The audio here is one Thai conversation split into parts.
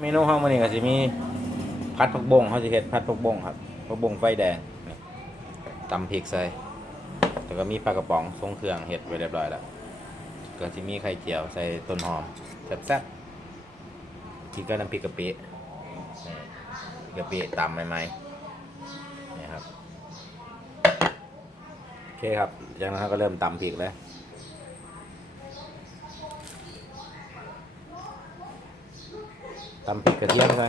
เมนูห้องมันนี่ก็จะมีพัดผักบงเขาจะเฮ็ดพัดผักบงครับผักบงไฟแดงตำพริกใส่แล้วก็มีปลากระป๋องทรงเครื่องเฮ็ดไว้เรียบร้อยแล้วก็จะมีไข่เจียวใส่ต้นหอมแซ่บๆกินก็น้ำพริกกะปินี่กะปิตำใหม่ๆนี่ครับโอเคครับจากนั้นก็เริ่มตำพริกแล้ว ตำพริกกระเทียมไป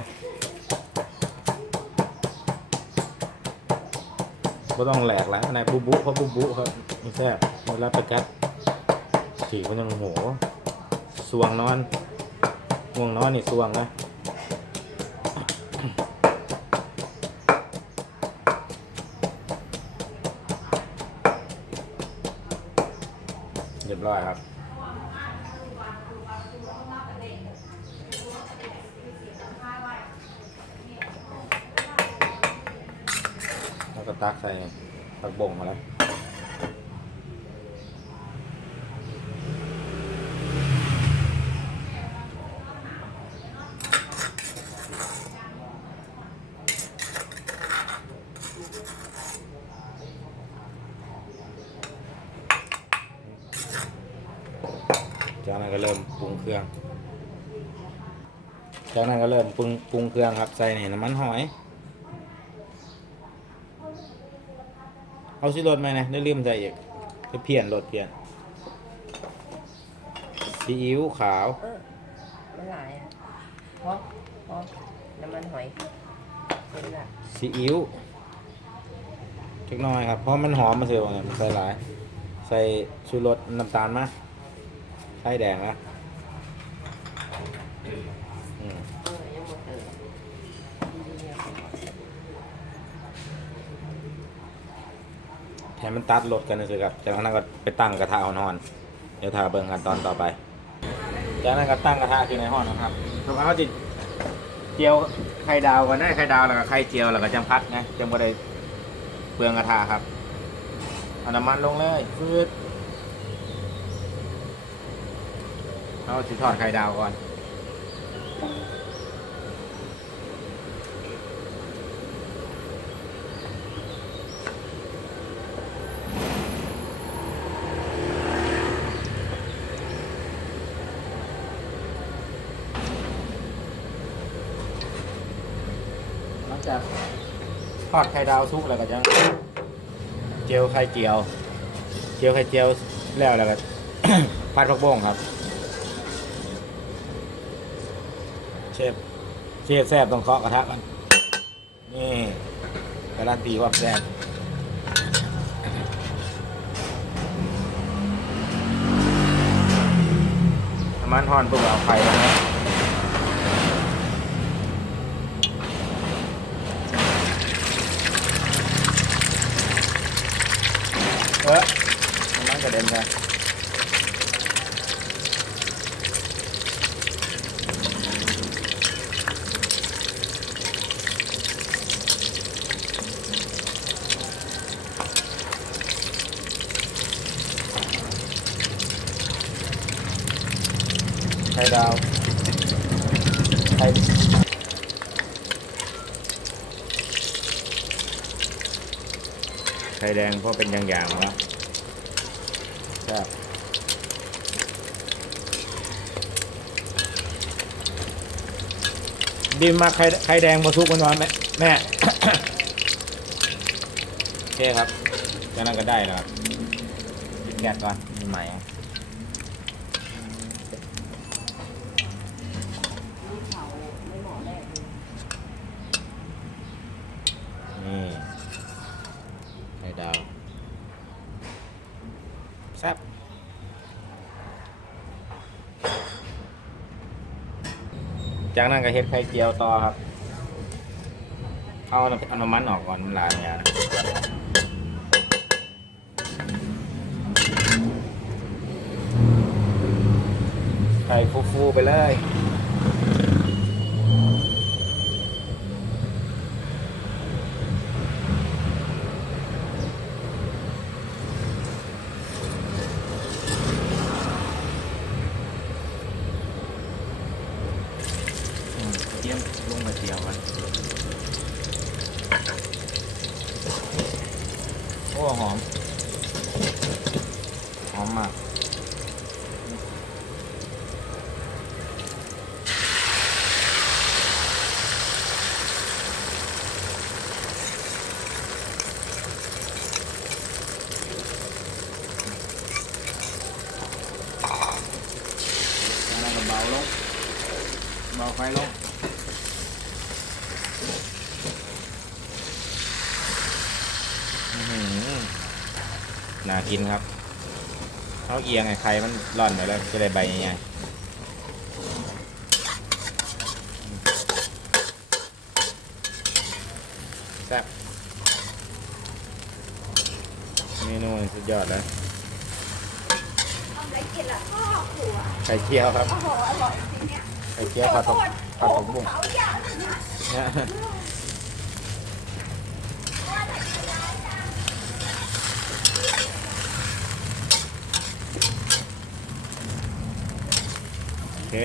ก็ต้องแหลกแล้วนายบุบุเพราะบุบุครับไม่แซ่บเวลาไปกัดขี่มันยังโหสวงนอนห่วงนอนนี่สวงนะเรียบร้อยครับ แล้ว ก็ตักใส่ผักบ่งมาแล้วจากนั้นก็เริ่มปรุงเครื่อง จากนั้นก็เริ่มปรุงปรุงเครื่องครับ ใส่นี่น้ำมันหอย เอาสิรถไหมนะได้ลืมใส่อีกจะเพี้ยนรถเพี้ยนซีอิ๊วขาวเออมันหลายอะเพราะเพราะน้ำมันหอยเป็นแบบซีอิ๊วเล็กน้อยครับ เพราะมันหอมมาเสียวเนี่ยมันใส่หลาย ใส่ชูรสน้ำตาลมาไข่แดงนะอืม เออยังหมดเออดีๆ ให้มันตัดรสกันนะครับ จากนั้นก็ไปตั้งกระทะอ่อนๆ เดี๋ยวทาเบิ่งกันตอนต่อไป จากนั้นก็ตั้งกระทะขึ้นในห้องนะครับทุกครั้งเขาจะเจียวไข่ดาวกันได้ไข่ดาวแล้วก็ไข่เจียวแล้วก็จังพัดไงจังบ่ได้เปลืองกระทะครับเอาน้ำมันลงเลยฟืดเอาสิทอดไข่ดาวก่อน จากทอดไข่ดาวสุกแล้วก็จะเจียวไข่เจียว เจียวไข่เจียวแล้วแล้วก็พัดผักบ้งครับ เชฟเชฟแซ่บต้องเคาะกระทะกันนี่การันตีความแซ่บน้ำมันห่อนปุ๊บเอาไข่ลงนะ เออน้ำมันกระเด็นไปไข่ดาวไข่ไข่แดงเพราะเป็นอย่างๆแล้วครับดิมมาไข่ไข่แดงมาซุกมันวานแม่ โอเคครับก็นั่นก็ได้แล้วครับแกะก่อนมีไหมนี่ไข่ดาว แซ่บ จากนั้นก็เฮ็ดไข่เจียวต่อครับ เอาน้ำเอาน้ำมันออกก่อนมันหลายเนี่ยไข่ฟูๆไปเลย โยลงมาเดียวมันโอ้หอม หอมมาก แล้วก็เบาลง เบาไฟลง อื้อหือน่ากินครับเขาเอียงไงไข่มันร่อนไปแล้วจะได้ใบยังไงแซ่บเมนูนี่สุดยอดเลยได้กินละพ่อผัวไข่เจียวครับ โอ้โหอร่อยจริงเนี่ยไข่เจียวผัดผักผัดผักบุ้ง เขาอยากนะ เนี่ย เค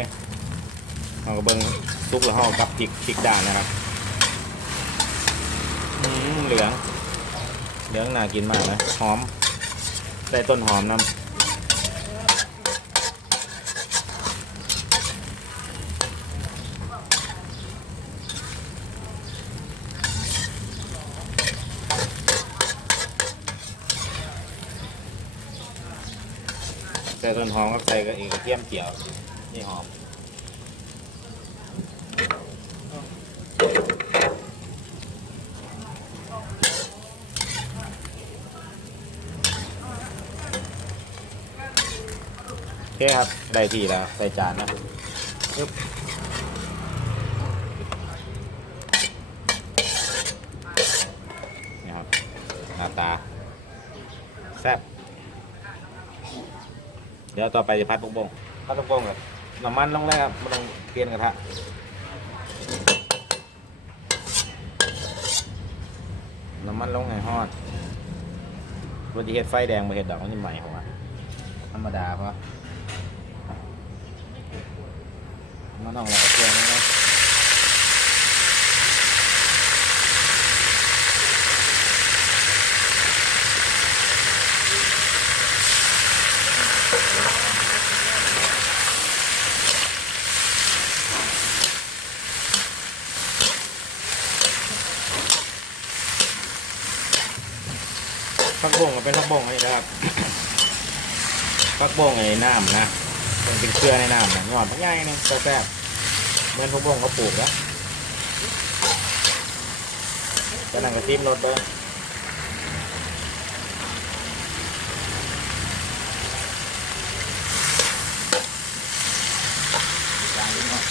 เราก็เบิ้งซุปแล้วเรากับพริกพริกด่านนะครับเหลือง เหลืองน่ากินมากนะหอมใส่ต้นหอมน้ำใส่ต้นหอมก็ใส่กับเองกระเทียมเจียว นี่หอมโอเคครับ ได้ที่แล้วใส่จานนะปึ๊บนี่ครับ หน้าตา แซ่บเดี๋ยวต่อไปจะพัดปุกบงพัดปุกบงเลย น้ำมันลงเลยครับไม่ต้องเปลี่ยนกระทะน้ำมันลงไงฮอดปฏิเหตุไฟแดงมาเหตุดอกนี่ใหม่ของอะธรรมดาเพราะมันต้องเรากระเทียมนะผักบงก็ เป็นผักบงอันนี้นะครับผักบงไอ้น้ำนะมันเป็นเครือในน้ำนะยอดมันใหญ่นึงแซ่บเหมือนผักบงเขาปลูกแล้วจะนั่งกระทิมรถเด้อจานนี้เนาะ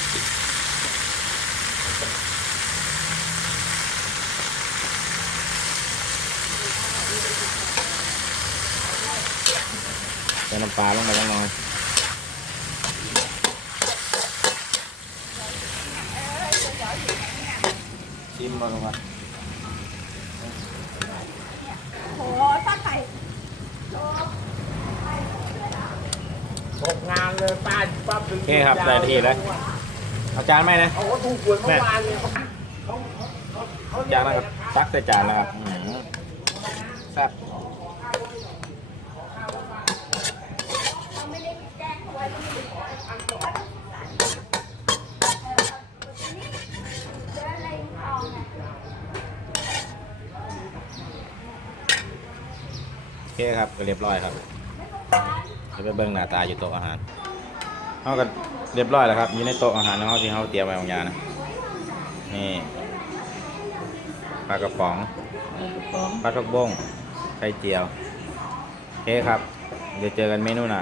ใส่ น้ำปลาลงไปจังหน่อยชิมมาลงมาโอ้โหป้าไก่ตกงานเลยป้าป้าถึงโอเครับได้ทีแล้วเอาจานไหมนะเขาถูกหวยเมื่อวานเลยเขาเขาเขาจานแล้วครับตักใส่จานแล้วครับแซ่บ เจออะไรทองอะ โอเคครับก็เรียบร้อยครับจะไปเบิ่งหน้าตาอยู่โต๊ะอาหารเขาก็เรียบร้อยแล้วครับอยู่ในโต๊ะอาหารของเขาที่เขาเตรียมไว้บางอย่างนะนี่ปลากระป๋องปลาทกบงไข่เจียวโอเคครับเดี๋ยวเจอกันเมนูหน้า